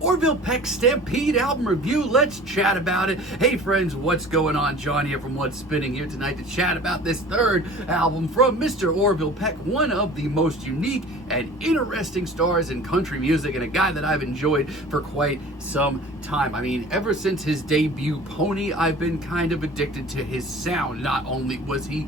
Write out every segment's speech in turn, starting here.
Orville Peck's Stampede album review. Let's chat about it. Hey friends, what's going on? John here from What's Spinning here tonight to chat about this third album from Mr. Orville Peck, one of the most unique and interesting stars in country music and a guy that I've enjoyed for quite some time. I mean, ever since his debut Pony, I've been kind of addicted to his sound. Not only was he,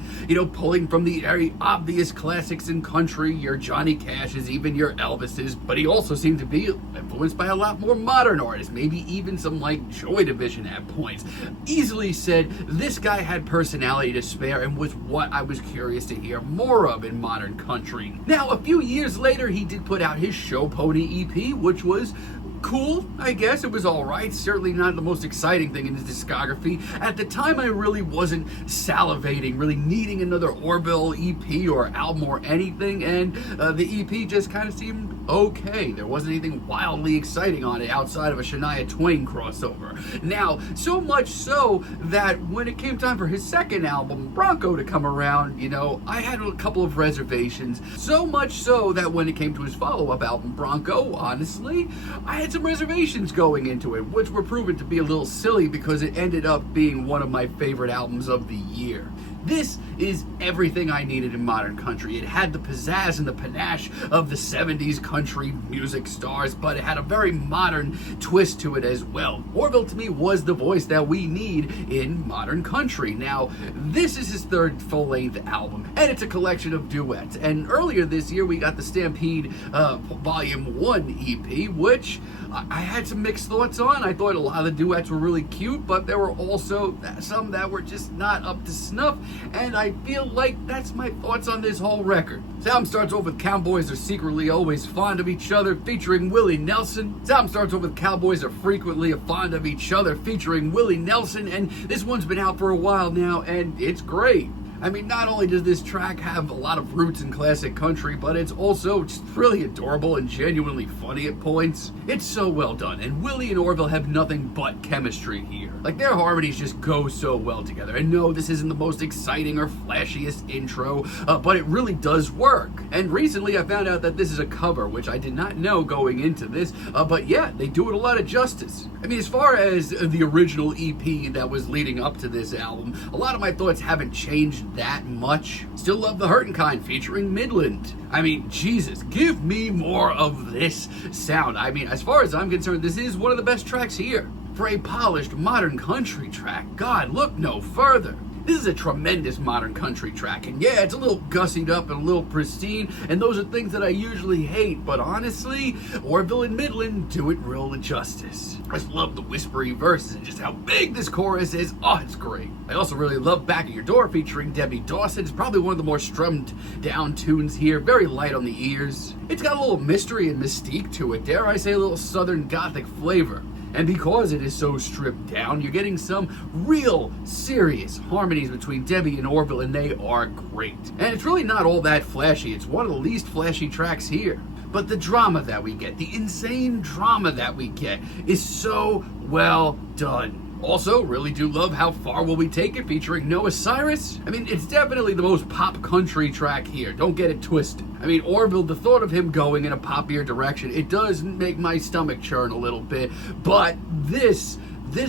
pulling from the very obvious classics in country, your Johnny Cash's, even your Elvis's, but he also seemed to be influenced by a lot more modern artists, maybe even some like Joy Division at points. Easily said, this guy had personality to spare and was what I was curious to hear more of in modern country. Now, a few years later, he did put out his Show Pony EP, which was cool, I guess. It was alright. Certainly not the most exciting thing in his discography. At the time, I really wasn't salivating, really needing another Orville EP or album or anything, and the EP just kind of seemed okay. There wasn't anything wildly exciting on it outside of a Shania Twain crossover. Now, so much so that when it came time for his second album, Bronco, to come around, I had a couple of reservations. So much so that when it came to his follow-up album, Bronco, honestly, I had some reservations going into it, which were proven to be a little silly because it ended up being one of my favorite albums of the year. This is everything I needed in modern country. It had the pizzazz and the panache of the 70s country music stars, but it had a very modern twist to it as well. Orville, to me, was the voice that we need in modern country. Now, this is his third full-length album, and it's a collection of duets. And earlier this year, we got the Stampede Volume 1 EP, which I had some mixed thoughts on. I thought a lot of the duets were really cute, but there were also some that were just not up to snuff, and I feel like that's my thoughts on this whole record. This album starts off with Cowboys Are Secretly Always Fond of Each Other, featuring Willie Nelson. This album starts off with Cowboys Are Frequently Fond of Each Other, featuring Willie Nelson, and this one's been out for a while now, and it's great. I mean, not only does this track have a lot of roots in classic country, but it's also just really adorable and genuinely funny at points. It's so well done, and Willie and Orville have nothing but chemistry here. Like, their harmonies just go so well together. And no, this isn't the most exciting or flashiest intro, but it really does work. And recently I found out that this is a cover, which I did not know going into this, but yeah, they do it a lot of justice. I mean, as far as the original EP that was leading up to this album, a lot of my thoughts haven't changed that much. Still love the Hurtin kind featuring Midland. I mean, Jesus, give me more of this sound. I mean, as far as I'm concerned, this is one of the best tracks here. For a polished modern country track, God, look no further. This is a tremendous modern country track, and yeah, it's a little gussied up and a little pristine, and those are things that I usually hate, but honestly, Orville and Midland do it real justice. I just love the whispery verses and just how big this chorus is. Oh, it's great. I also really love Back at Your Door featuring Debbie Dawson. It's probably one of the more strummed down tunes here, very light on the ears. It's got a little mystery and mystique to it, dare I say a little southern gothic flavor. And because it is so stripped down, you're getting some real serious harmonies between Debbie and Orville, and they are great. And it's really not all that flashy. It's one of the least flashy tracks here. But the drama that we get, the insane drama that we get, is so well done. Also, really do love How Far Will We Take It featuring Noah Cyrus. I mean, it's definitely the most pop country track here. Don't get it twisted. I mean, Orville, the thought of him going in a poppier direction, it does make my stomach churn a little bit, but this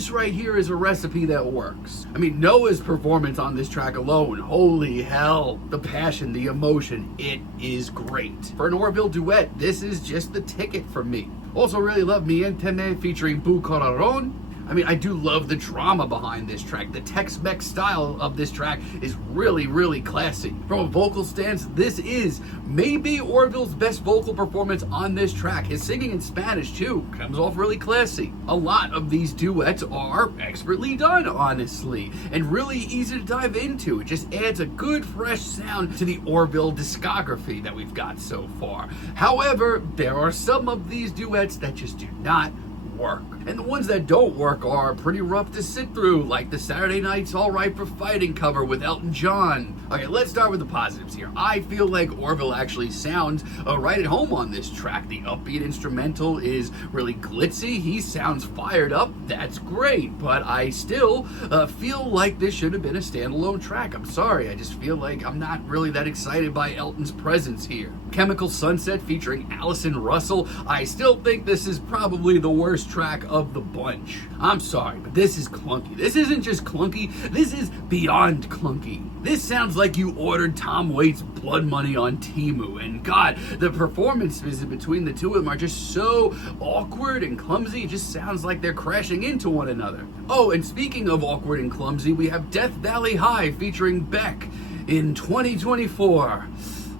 right here is a recipe that works. I mean, Noah's performance on this track alone, holy hell, the passion, the emotion, it is great. For an Orville duet, this is just the ticket for me. Also really love Miénteme featuring Bu Corazón. I mean, I do love the drama behind this track. The Tex-Mex style of this track is really, really classy. From a vocal stance, this is maybe Orville's best vocal performance on this track. His singing in Spanish, too, comes off really classy. A lot of these duets are expertly done, honestly, and really easy to dive into. It just adds a good, fresh sound to the Orville discography that we've got so far. However, there are some of these duets that just do not work. And the ones that don't work are pretty rough to sit through, like the Saturday Night's All Right for Fighting cover with Elton John. Okay, let's start with the positives here. I feel like Orville actually sounds right at home on this track. The upbeat instrumental is really glitzy. He sounds fired up. That's great. But I still feel like this should have been a standalone track. I'm sorry. I just feel like I'm not really that excited by Elton's presence here. Chemical Sunset featuring Allison Russell. I still think this is probably the worst track of the bunch. I'm sorry, but this is clunky. This isn't just clunky. This is beyond clunky. This sounds like you ordered Tom Waits' Blood Money on Temu. And God, the performances between the two of them are just so awkward and clumsy. It just sounds like they're crashing into one another. Oh, and speaking of awkward and clumsy, we have Death Valley High featuring Beck in 2024.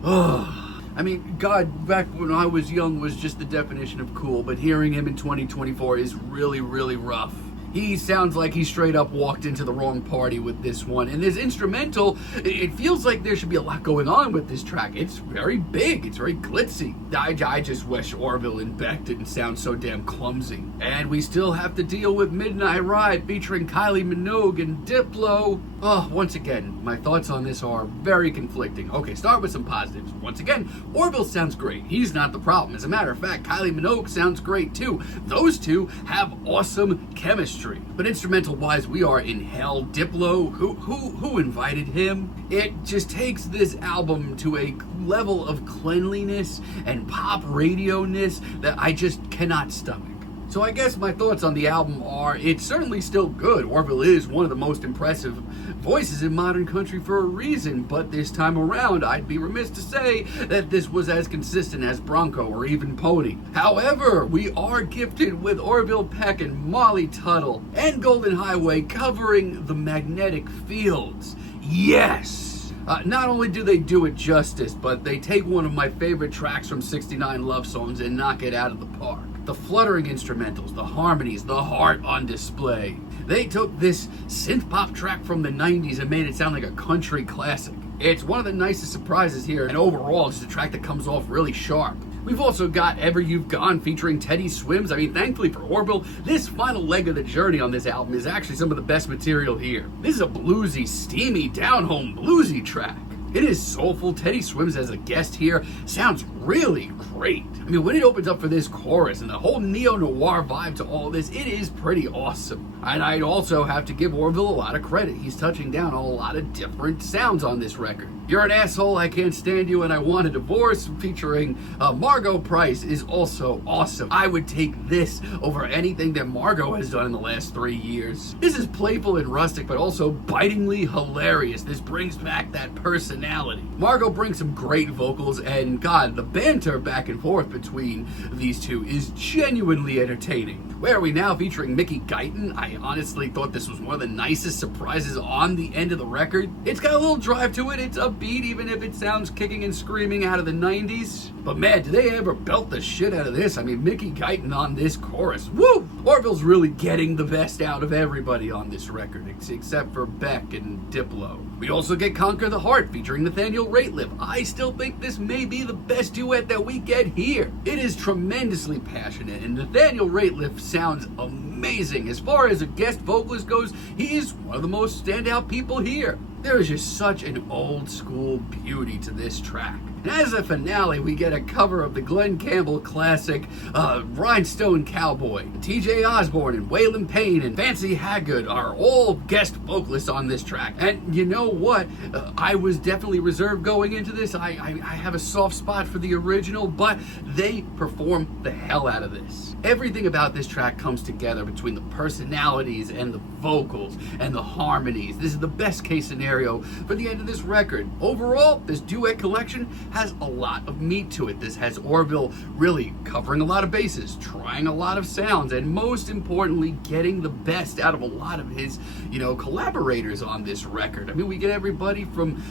Ugh. I mean, God, back when I was young was just the definition of cool, but hearing him in 2024 is really, really rough. He sounds like he straight up walked into the wrong party with this one. And this instrumental, it feels like there should be a lot going on with this track. It's very big. It's very glitzy. I just wish Orville and Beck didn't sound so damn clumsy. And we still have to deal with Midnight Ride featuring Kylie Minogue and Diplo. Oh, once again, my thoughts on this are very conflicting. Okay, start with some positives. Once again, Orville sounds great. He's not the problem. As a matter of fact, Kylie Minogue sounds great too. Those two have awesome chemistry. But instrumental-wise, we are in hell. Diplo, who invited him? It just takes this album to a level of cleanliness and pop radio-ness that I just cannot stomach. So I guess my thoughts on the album are, it's certainly still good. Orville is one of the most impressive voices in modern country for a reason, but this time around, I'd be remiss to say that this was as consistent as Bronco or even Pony. However, we are gifted with Orville Peck and Molly Tuttle and Golden Highway covering the magnetic fields. Yes! Not only do they do it justice, but they take one of my favorite tracks from 69 Love Songs and knock it out of the park. The fluttering instrumentals, the harmonies, the heart on display. They took this synth pop track from the 90s and made it sound like a country classic. It's one of the nicest surprises here, and overall it's a track that comes off really sharp. We've also got Ever You've Gone featuring Teddy Swims. I mean, thankfully for Orville, this final leg of the journey on this album is actually some of the best material here. This is a bluesy, steamy, down-home bluesy track. It is soulful. Teddy Swims as a guest here sounds really great. I mean, when it opens up for this chorus and the whole neo-noir vibe to all this, it is pretty awesome. And I'd also have to give Orville a lot of credit. He's touching down on a lot of different sounds on this record. You're an Asshole, I Can't Stand You, and I Want a Divorce featuring Margot Price is also awesome. I would take this over anything that Margot has done in the last 3 years. This is playful and rustic, but also bitingly hilarious. This brings back that personality. Margot brings some great vocals, and God, the banter back and forth between these two is genuinely entertaining. Where Are We Now featuring Mickey Guyton? I honestly thought this was one of the nicest surprises on the end of the record. It's got a little drive to it. It's upbeat, even if it sounds kicking and screaming out of the 90s. But man, do they ever belt the shit out of this? I mean, Mickey Guyton on this chorus. Woo! Orville's really getting the best out of everybody on this record, except for Beck and Diplo. We also get Conquer the Heart featuring Nathaniel Rateliff. I still think this may be the best duet that we get here. It is tremendously passionate, and Nathaniel Rateliff sounds amazing. As far as a guest vocalist goes, he is one of the most standout people here. There is just such an old school beauty to this track. And as a finale, we get a cover of the Glenn Campbell classic, Rhinestone Cowboy. TJ Osborne and Waylon Payne and Fancy Haggard are all guest vocalists on this track. And you know what? I was definitely reserved going into this. I have a soft spot for the original, but they perform the hell out of this. Everything about this track comes together between the personalities and the vocals and the harmonies. This is the best case scenario for the end of this record. Overall, this duet collection has a lot of meat to it. This has Orville really covering a lot of bases, trying a lot of sounds, and most importantly, getting the best out of a lot of his, collaborators on this record. I mean, we get everybody from,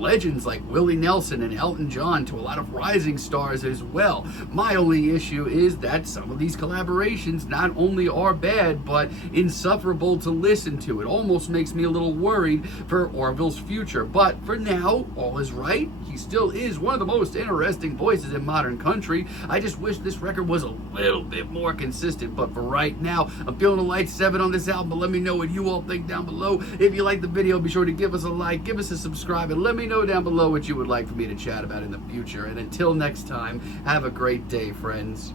legends like Willie Nelson and Elton John to a lot of rising stars as well. My only issue is that some of these collaborations not only are bad, but insufferable to listen to. It almost makes me a little worried for Orville's future. But for now, all is right. He still is one of the most interesting voices in modern country. I just wish this record was a little bit more consistent, but for right now, I'm feeling a light 7 on this album, but let me know what you all think down below. If you like the video, be sure to give us a like, give us a subscribe, and let me know down below what you would like for me to chat about in the future. And until next time, have a great day, friends.